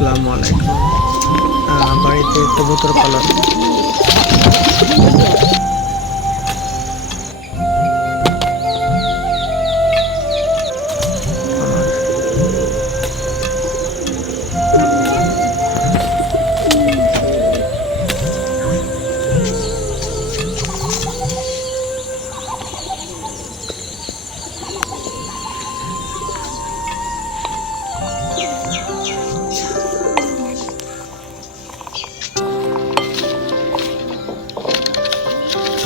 আসসালামু আলাইকুম। বাড়িতে কবুতর পালন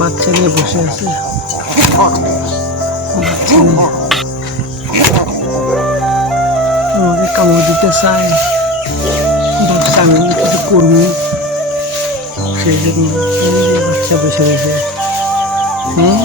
বাচ্চা নিয়ে বসে আছে। বাচ্চা নিয়ে আমাকে কামড় দিতে চায়। বাচ্চা আমি কিছু করব। সেই জন্য বাচ্চা বসে বসে হুম